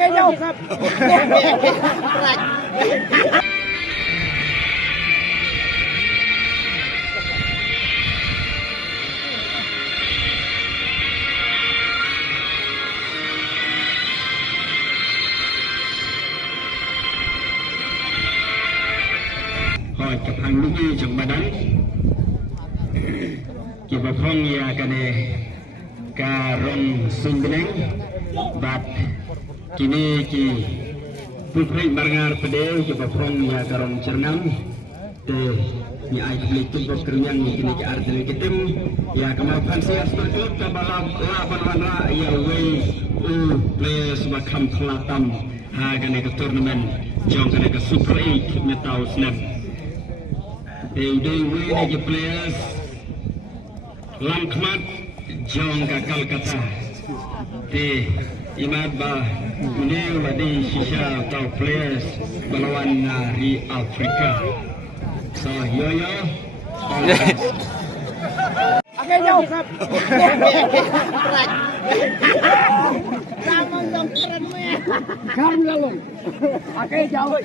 cái nhauครับ Hỏi chụp hàng lúc như chẳng bà đánh chụp vào phong nhà cái này cả rong sung bên bát kini ki putri Marngar pedel chụp vào phong nhà cả rong chernam te ni ai beli tumpuk kerunyang kini ke arti kitim ya ke Maphansyiar terklub ke balap laban wana ya wei players makam kelatam ha kene ke turnamen jong kene ke Super 8 metau snap they win as players lam khmat jong kakal kata te imad ba munil wadi shisha atau players berlawan dari Afrika so yo cái nhauครับ Sama dong keren ya. Keren lalu. Pakai jauh.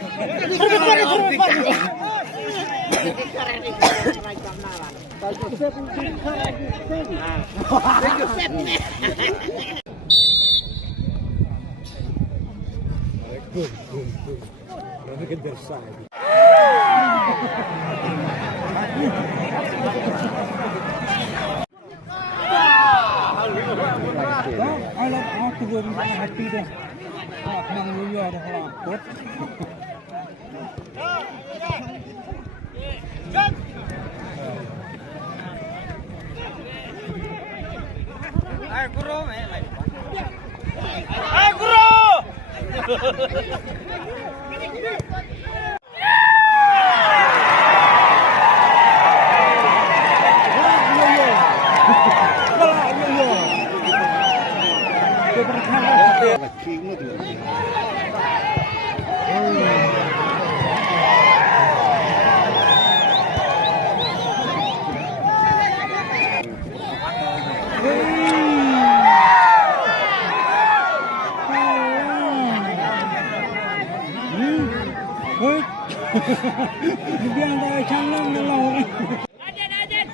Aku belum hati deh. Nang luyu ada lapot. Ayo guru, ayo guru. Biar ada canang dalam. Ajen.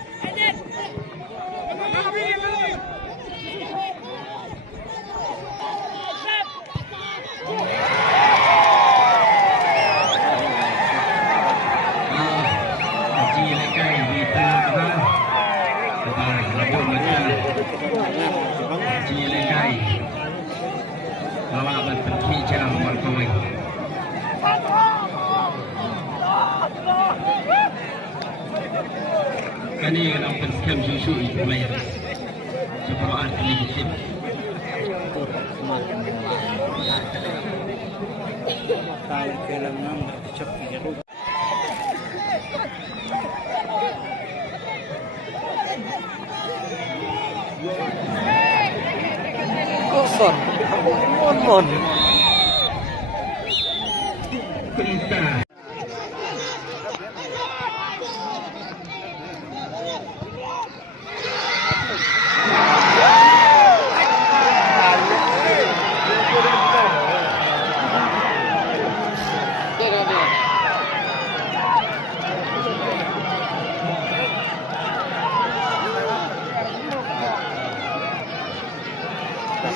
Kani yang dapat scam susu itu player separuh legit. Kalau dalam nama cepat jeruk. Kosong, mon. Kita.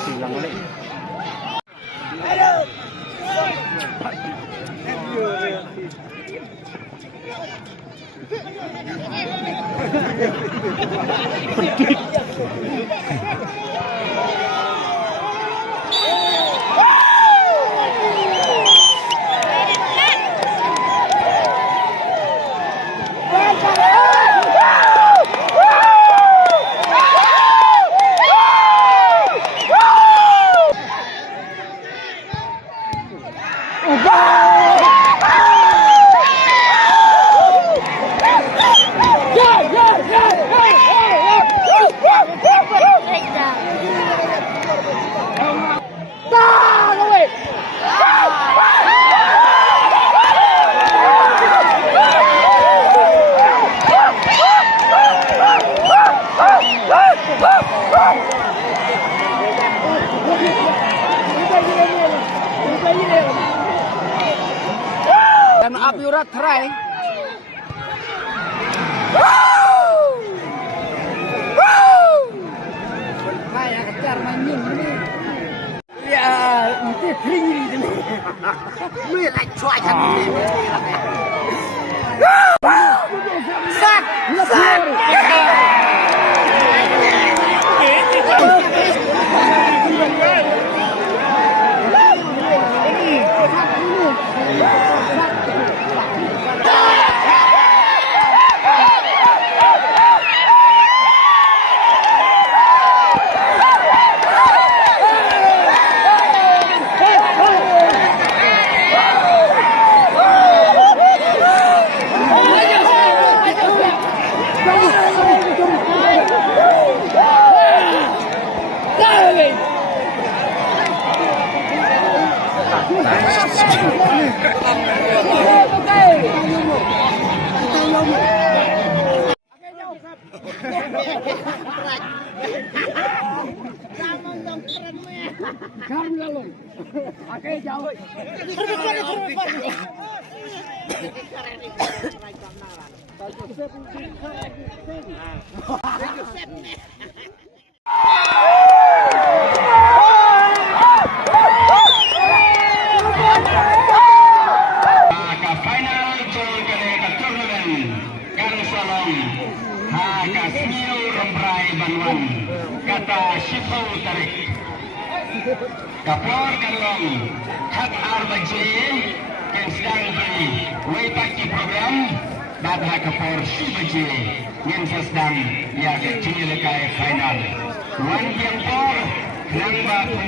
Silang balik. Ayo. abiurat terai. Kayak kejar mainin ini. Ya, itu kering ini. Mui lại chọi thật ini. Sát, sát. Rambrai Banwan kata Shifau tarik kapor kalong hak arbaji yang sedang beri wetaki program dan hak kapor shibaji yang sedang ya kecil lekai final wan yang por nang batu